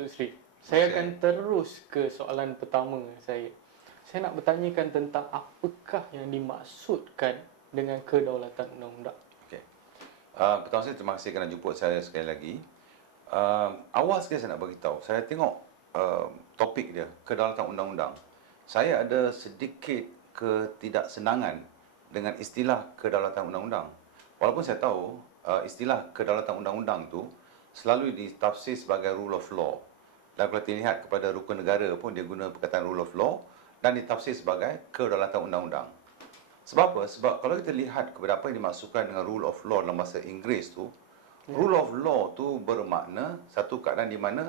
Datuk Seri. Saya akan terus ke soalan pertama saya. Saya nak bertanyakan tentang apakah yang dimaksudkan dengan kedaulatan undang-undang. Okey. Pertama sekali terima kasih kerana jemput saya sekali lagi. Awal sekali saya nak bagi tahu, saya tengok topik dia, kedaulatan undang-undang. Saya ada sedikit ketidaksenangan dengan istilah kedaulatan undang-undang. Walaupun saya tahu istilah kedaulatan undang-undang tu selalu ditafsir sebagai rule of law. Dan kalau kita lihat kepada rukun negara pun dia guna perkataan rule of law dan ditafsir sebagai kedaulatan undang-undang. Sebab apa? Sebab kalau kita lihat kepada apa yang dimaksudkan dengan rule of law dalam bahasa Inggeris tu, rule of law tu bermakna satu keadaan di mana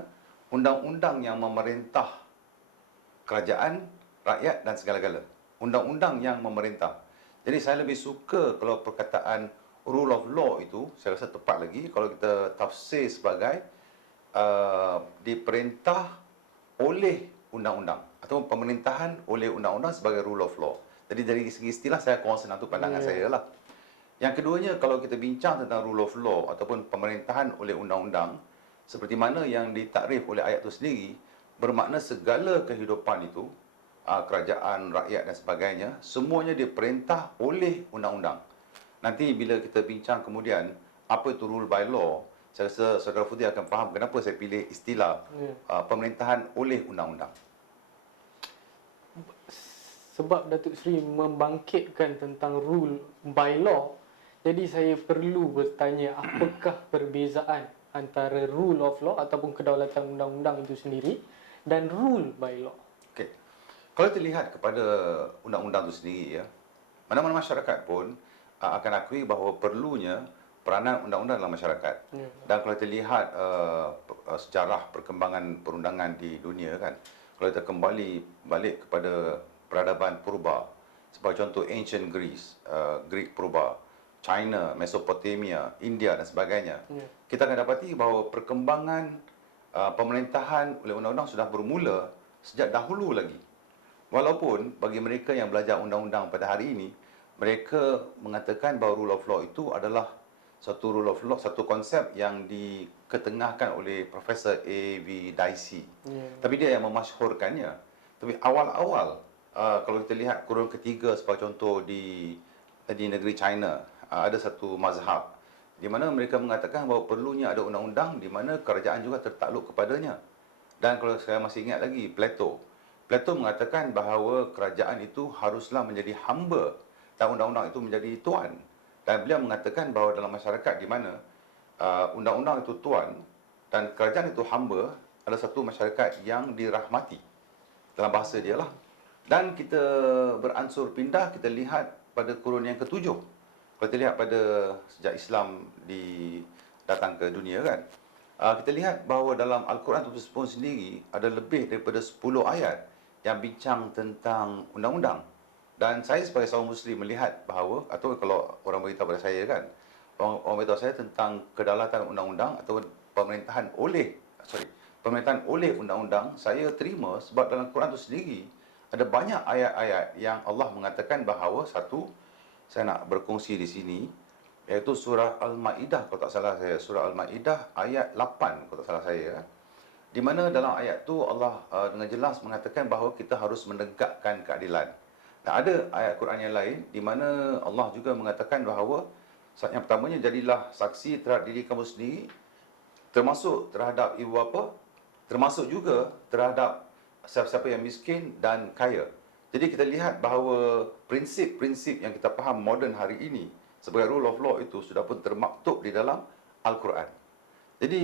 undang-undang yang memerintah kerajaan, rakyat dan segala-gala. Undang-undang yang memerintah. Jadi saya lebih suka kalau perkataan rule of law itu, saya rasa tepat lagi kalau kita tafsir sebagai diperintah oleh undang-undang atau pemerintahan oleh undang-undang sebagai rule of law. Jadi dari segi istilah saya concern itu pandangan saya lah. Yang keduanya, kalau kita bincang tentang rule of law ataupun pemerintahan oleh undang-undang, seperti mana yang ditakrif oleh ayat itu sendiri, bermakna segala kehidupan itu, kerajaan, rakyat dan sebagainya, semuanya diperintah oleh undang-undang. Nanti bila kita bincang kemudian apa itu rule by law, saya rasa saudara Fudi akan faham kenapa saya pilih istilah pemerintahan oleh undang-undang. Sebab Datuk Seri membangkitkan tentang rule by law, jadi saya perlu bertanya apakah perbezaan antara rule of law ataupun kedaulatan undang-undang itu sendiri dan rule by law. Okey. Kalau kita lihat kepada undang-undang itu sendiri ya, mana-mana masyarakat pun akan akui bahawa perlunya peranan undang-undang dalam masyarakat. Dan kalau kita lihat sejarah perkembangan perundangan di dunia kan, kalau kita kembali balik kepada peradaban purba, sebagai contoh ancient Greece, Greek purba, China, Mesopotamia, India dan sebagainya, kita akan dapati bahawa perkembangan pemerintahan oleh undang-undang sudah bermula sejak dahulu lagi. Walaupun bagi mereka yang belajar undang-undang pada hari ini, mereka mengatakan bahawa rule of law itu adalah satu rule of law, satu konsep yang diketengahkan oleh Profesor A.V. Dicey. Tapi dia yang memasyhurkannya. Tapi awal-awal, kalau kita lihat kurun ketiga sebagai contoh di negeri China, ada satu mazhab di mana mereka mengatakan bahawa perlunya ada undang-undang di mana kerajaan juga tertakluk kepadanya. Dan kalau saya masih ingat lagi, Plato mengatakan bahawa kerajaan itu haruslah menjadi hamba dan undang-undang itu menjadi tuan. Dan beliau mengatakan bahawa dalam masyarakat di mana undang-undang itu tuan dan kerajaan itu hamba, adalah satu masyarakat yang dirahmati. Dalam bahasa dia lah. Dan kita beransur pindah, kita lihat pada kurun yang ketujuh. Kalau kita lihat pada sejak Islam datang ke dunia kan, kita lihat bahawa dalam Al-Quran itu pun sendiri ada lebih daripada 10 ayat yang bincang tentang undang-undang. Dan saya sebagai seorang Muslim melihat bahawa, atau kalau orang beritahu pada saya kan, orang beritahu saya tentang kedaulatan undang-undang atau pemerintahan oleh undang-undang, saya terima sebab dalam Quran itu sendiri ada banyak ayat-ayat yang Allah mengatakan bahawa saya nak berkongsi di sini, iaitu surah Al-Ma'idah kalau tak salah saya, surah Al-Ma'idah ayat 8 kalau tak salah saya, di mana dalam ayat tu Allah dengan jelas mengatakan bahawa kita harus menegakkan keadilan. Dan ada ayat Quran yang lain di mana Allah juga mengatakan bahawa yang pertamanya, jadilah saksi terhadap diri kamu sendiri, termasuk terhadap ibu bapa, termasuk juga terhadap siapa-siapa yang miskin dan kaya. Jadi kita lihat bahawa prinsip-prinsip yang kita faham moden hari ini sebagai rule of law itu sudah pun termaktub di dalam Al-Quran. Jadi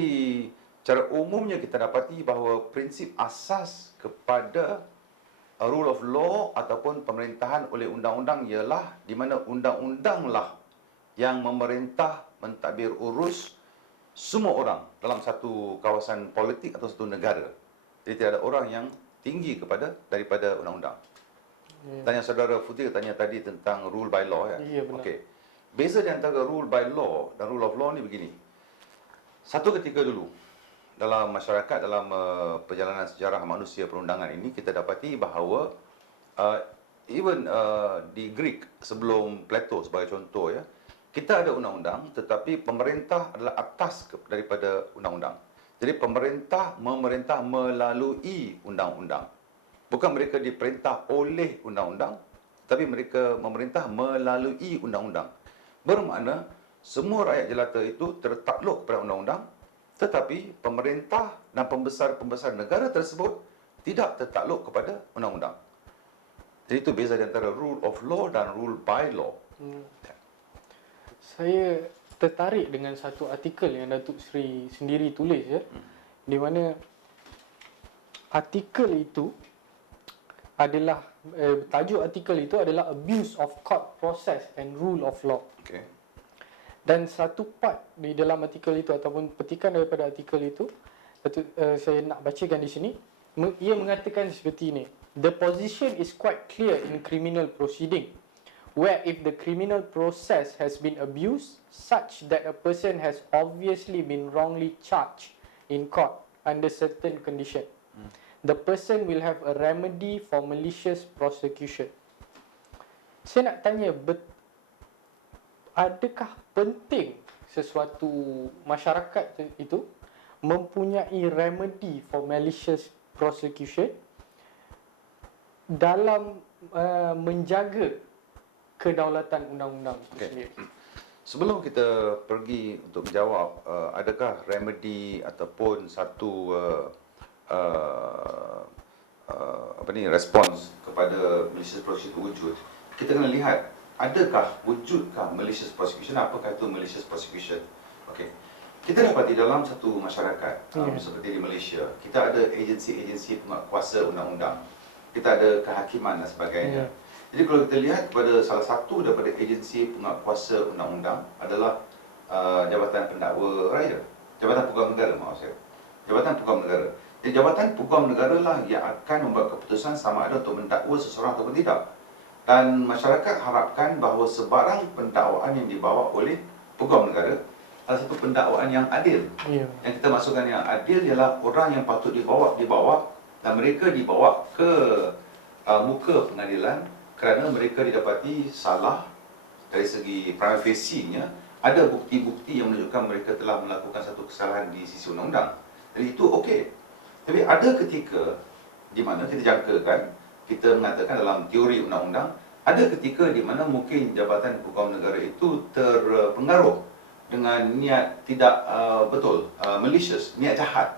secara umumnya kita dapati bahawa prinsip asas kepada rule of law ataupun pemerintahan oleh undang-undang ialah di mana undang-undanglah yang memerintah, mentadbir urus semua orang dalam satu kawasan politik atau satu negara. Jadi tidak ada orang yang tinggi daripada undang-undang. Dan yang saudara Futi tanya tadi tentang rule by law ya. Ya, benar. Okey. Beza di antara rule by law dan rule of law ni begini. Satu ketika dulu dalam masyarakat, dalam perjalanan sejarah manusia perundangan ini, kita dapati bahawa di Greek sebelum Plato sebagai contoh ya, kita ada undang-undang tetapi pemerintah adalah atas daripada undang-undang. Jadi pemerintah memerintah melalui undang-undang. Bukan mereka diperintah oleh undang-undang, tapi mereka memerintah melalui undang-undang. Bermakna semua rakyat jelata itu tertakluk kepada undang-undang, tetapi pemerintah dan pembesar-pembesar negara tersebut tidak tertakluk kepada undang-undang. Jadi itu beza di antara rule of law dan rule by law. Saya tertarik dengan satu artikel yang Datuk Seri sendiri tulis ya, di mana artikel itu adalah tajuk artikel itu adalah Abuse of Court Process and Rule of Law. Okay. Dan satu part di dalam artikel itu ataupun petikan daripada artikel itu, saya nak bacakan di sini. Ia mengatakan seperti ini. The position is quite clear in criminal proceeding, where if the criminal process has been abused such that a person has obviously been wrongly charged in court under certain condition, the person will have a remedy for malicious prosecution. Saya nak tanya, adakah penting sesuatu masyarakat itu mempunyai remedy for malicious prosecution dalam menjaga kedaulatan undang-undang itu sendiri? Sebelum kita pergi untuk menjawab adakah remedy ataupun satu respons kepada malicious prosecution wujud, kita kena lihat adakah wujudkah malicious prosecution, apakah itu malicious prosecution. Okey. Kita dapati dalam satu masyarakat seperti di Malaysia, kita ada agensi-agensi penguatkuasa undang-undang. Kita ada kehakiman dan sebagainya. Jadi kalau kita lihat kepada salah satu daripada agensi penguatkuasa undang-undang adalah Jabatan Pendakwa Raya, Jabatan Peguam Negara, maaf saya. Jabatan Peguam Negara. Jadi Jabatan Peguam Negara lah yang akan membuat keputusan sama ada untuk mendakwa seseorang ataupun tidak. Dan masyarakat harapkan bahawa sebarang pendakwaan yang dibawa oleh Peguam Negara adalah satu pendakwaan yang adil. Yang kita maksudkan yang adil ialah orang yang patut dibawa dan mereka dibawa ke muka pengadilan kerana mereka didapati salah dari segi prima facie-nya, ada bukti-bukti yang menunjukkan mereka telah melakukan satu kesalahan di sisi undang-undang. Jadi itu okey. Tapi ada ketika di mana kita jangkakan, kita mengatakan dalam teori undang-undang, ada ketika di mana mungkin Jabatan Peguam Negara itu terpengaruh dengan niat tidak betul, malicious, niat jahat.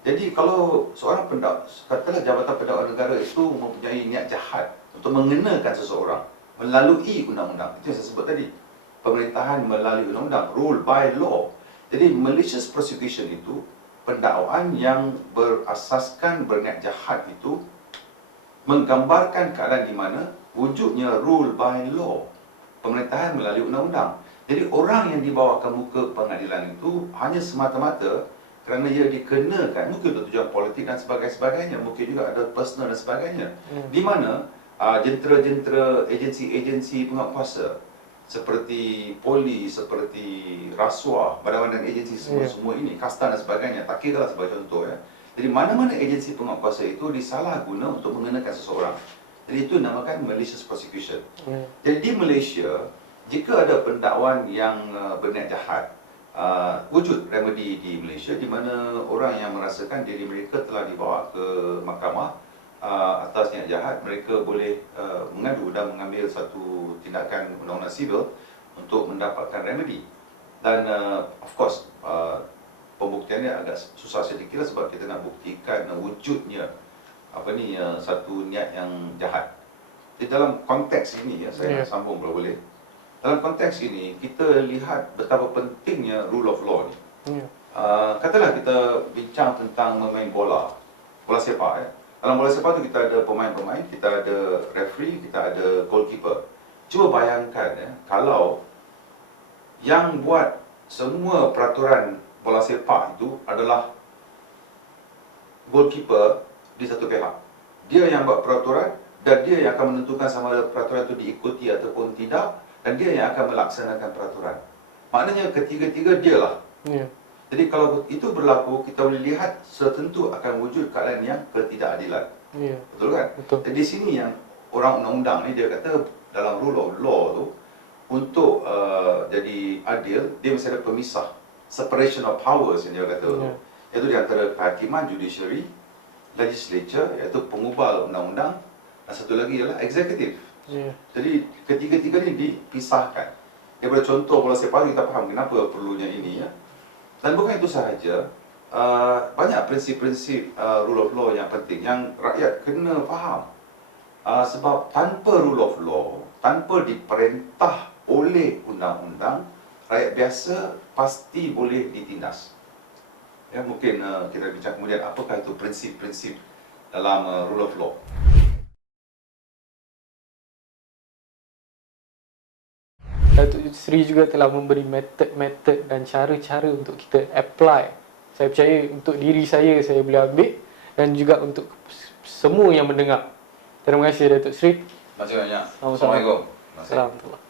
Jadi kalau seorang katakanlah Jabatan Pendakwa Negara itu mempunyai niat jahat untuk mengenakan seseorang melalui undang-undang, itu yang saya sebut tadi, pemerintahan melalui undang-undang, rule by law. Jadi malicious prosecution itu pendakwaan yang berasaskan berniat jahat itu menggambarkan keadaan di mana wujudnya rule by law, pemerintahan melalui undang-undang. Jadi orang yang dibawa ke muka pengadilan itu hanya semata-mata kerana ia dikenakan, mungkin untuk tujuan politik dan sebagainya, mungkin juga ada personal dan sebagainya. Di mana jentera-jentera agensi-agensi penguatkuasa seperti polis, seperti rasuah, badan-badan agensi semua ini, kasta dan sebagainya, tak kira lah sebagai contoh ya. Jadi mana-mana agensi penguatkuasa itu disalahguna untuk mengenakan seseorang. Jadi itu dinamakan malicious prosecution. Jadi di Malaysia, jika ada pendakwaan yang berniat jahat, wujud remedy di Malaysia di mana orang yang merasakan diri mereka telah dibawa ke mahkamah atas niat jahat, mereka boleh mengadu dan mengambil satu tindakan undang-undang sivil untuk mendapatkan remedy. Dan of course pembuktiannya agak susah sedikit sebab kita nak buktikan wujudnya satu niat yang jahat. Di dalam konteks ini saya nak sambung kalau boleh. Dalam konteks ini kita lihat betapa pentingnya rule of law ni. Katalah kita bincang tentang memain bola sepak ya. Dalam bola sepak tu kita ada pemain-pemain, kita ada referee, kita ada goalkeeper. Cuba bayangkan ya, kalau yang buat semua peraturan bola sepak itu adalah goalkeeper di satu pihak. Dia yang buat peraturan dan dia yang akan menentukan sama ada peraturan itu diikuti ataupun tidak, dan dia yang akan melaksanakan peraturan. Maknanya ketiga-tiga dia lah. Jadi kalau itu berlaku, kita boleh lihat setentu akan wujud keadaan yang ketidakadilan. Betul kan? Betul. Jadi di sini yang orang undang-undang ni dia kata dalam rule of law tu, untuk jadi adil, dia mesti ada pemisah, separation of powers yang dia kata tu. iaitu di antara kehakiman, judiciary, legislature, iaitu pengubal undang-undang, dan satu lagi ialah executive. Ya. Jadi ketiga-tiga ni dipisahkan. Daripada contoh bola sepak kita faham kenapa perlunya ini ya. Dan bukan itu sahaja, banyak prinsip-prinsip rule of law yang penting yang rakyat kena faham. Sebab tanpa rule of law, tanpa diperintah oleh undang-undang, rakyat biasa pasti boleh ditindas. Ya, mungkin kita bincang kemudian apakah itu prinsip-prinsip dalam rule of law. Datuk Seri juga telah memberi metod-metod dan cara-cara untuk kita apply. Saya percaya untuk diri saya boleh ambil dan juga untuk semua yang mendengar. Terima kasih Datuk Seri. Terima kasih banyak. Sama-sama. Assalamualaikum. Terima kasih. Assalamualaikum.